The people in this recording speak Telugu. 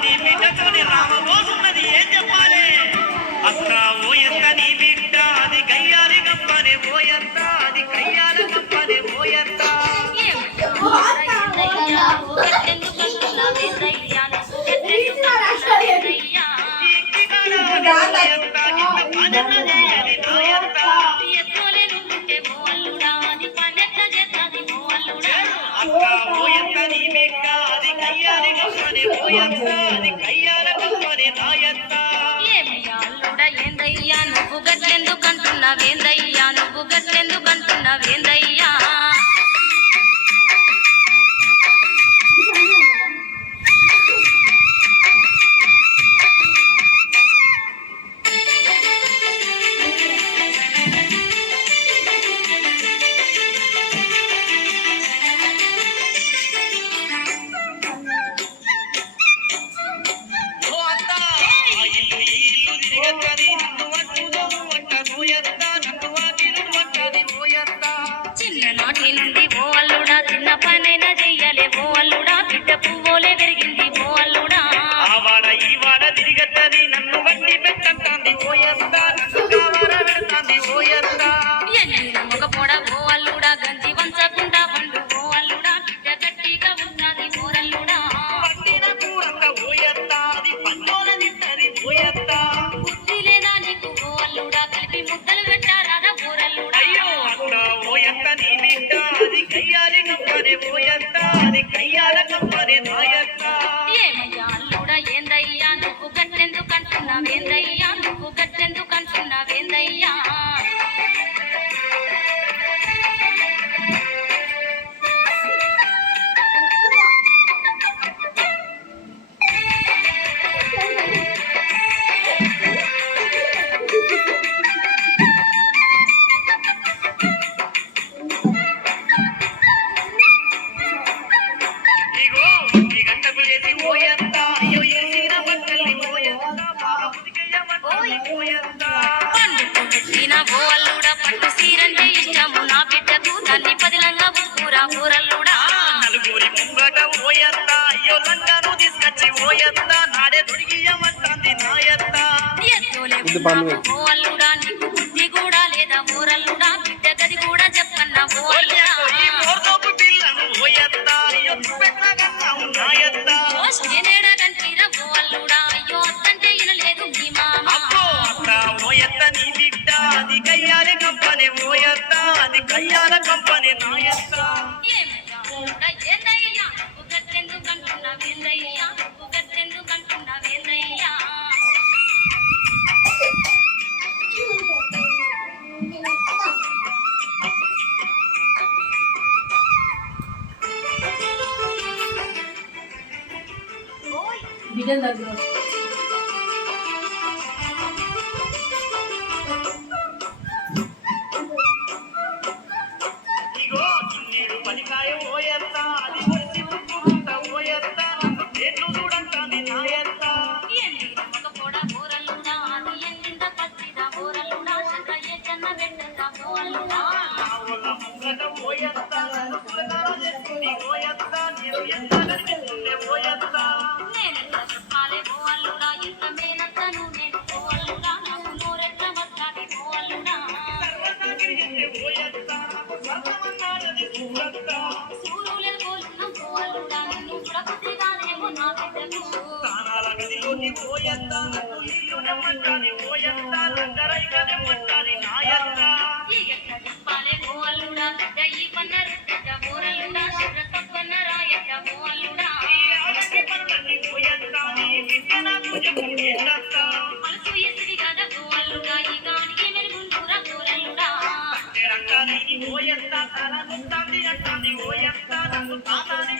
నీ బిడ్డతోని రామబోతున్నది ఏం చెప్పాలి అక్క ఓ ఎంత నీ బిడ్డ అది కయ్యాలి గప్పనే పోయంత అది కయ్యాల గప్పనే పోయంత ఏందయ్యా నువ్వు గట్లెందుకంటున్నావేందయ్యా నువ్వు గట్లెందుకంటున్నావేందయ్యా చిన్ననాటి నుండి ఓ అల్లుడా చిన్న పనైనా చెయ్యాలే ఓ అల్లుడా బిడ్డ పువ్వులే పెరిగింది ఓ అల్లుడా ఆవాడ ఈ వాడ తిరిగత్తది నన్ను వడ్డీ పెట్టండి పోయంతా పెడతాంది పోయంతా ఎన్ని మొగ పొడ ఓ అల్లుడా గంజి వంచకుండా పండు ఓ అల్లుడా బిడ్డ గట్టిగా ఉన్నది ఓరల్లుడా పండిన కూరంత పోయంతా అది పండోల తింటది పోయంతా బుద్ధి లేదా నీకు ఓ అల్లుడా కలిపి ముద్దలు పెట్టారా ఓరల్లుడా అయ్యో అక్క పోయంత నీ బిడ్డ అది కయ్యాలి గప్పనే పోయంతా అది కయ్యాల గప్పనే నాయంత ఏమయ్యా అల్లుడా ఏందయ్యా నువ్వు గట్లెందుకంటున్నావేందయ్యా నువ్వు గట్లెందుకంటున్నావేందయ్యా ఇగో ఈ గంటకు చేసి పోయంతా అయ్యో ఏసిన బట్టల్ని పోయంతా బాగా ఉతికేయమంటాది పోయంతా పండుకు పెట్టిన ఓ అల్లుడా పట్టు సీరంటే ఇష్టము నా బిడ్డకు దాన్ని పదిలంగా ఉతుకురా ఊరల్లుడా నలుగురి ముంగట పోయంతా అయ్యో లంగాను తీసుకొచ్చి పోయంతా నాడే దొరికియమంటాంది నాయంతా ఎత్తులే ఓ అల్లుడా నీకు బుద్ధి కూడా లేదా ఊరల్లుడా బిడ్డ గది కూడా చెప్పన్నా ఓ అల్లుడా ఈ మోర్దోపు పిల్లను పోయంతా అయ్యో పెట్టగన్నావు నాయంతా నేనేడా కంటిరా ఓ అల్లుడా అయ్యో అత్తంటే ఇనలేదు మీ మామ అబ్బో అక్క పోయంత నీ బిడ్డ అది కయ్యాలి కంపనే పోయంతా అది కయ్యాల కంపనే నాయంతా ఏమయ్యా అల్లుడా ఏందయ్యా నువ్వు గట్లెందుకంటున్నావేందయ్యా నువ్వు గట్లెందుకంటున్నావేందయ్యా బిడ్డల దగ్గర ఇగో చిన్నీడు పలికాయ పోయంతా అది వచ్చి ఉప్పుకుంటా పోయంతా నన్ను పేర్లు చూడంటాంది నాయంతా ఎండి మగ పొడ ఊరల్లుడా అది ఎండింద పచ్చిద ఊరల్లుడా చంద్ర ఏ చెన్న వెంట ఊరల్లుడా నా వల్ల ముంగట పోయంతా నన్ను పులకాలు చేస్తుంది పోయంతా నేను ఎంత కనిపిస్తుండే పోయంతా నేనెంత చెప్పాలే ఓ అల్లుడా ఇంత మేనత్తను నేను ఓ అల్లుడా నాకు నోరెట్ల వస్తాది ఓ అల్లుడా సర్వసాగిరి చేస్తే పోయంతా నాకు స్వర్గమన్నాడది చూడంతా సూరులే కోలున్న ఓ అల్లుడా నిన్ను చూడబుద్ధిగానేమో నా బిడ్డకు తానాల గదిలోకి పోయంతా నన్ను ఇల్లు నెమ్మంటాది పోయంతా దగ్గరైగా నెమ్మంటాది నాయంతా ఎట్లా చెప్పాలే ఓ అల్లుడా బిడ్డ ఈ పన్నరు బిడ్డ ఊరల్లుడా శుభ్ర తప్పన్న రాయట ఓ అల్లుడా ఆడకి పనులన్నీ పోయంతా నీ బిడ్డ నాకు చెప్పుకుంటా మనసు ఎసిరి కదా ఓ అల్లుడా ఈ గానికి మెరుగుండురా ఊరల్లుడా పోయంతా తల నొత్తాంది అంటాంది పోయంతా నన్ను తాతాని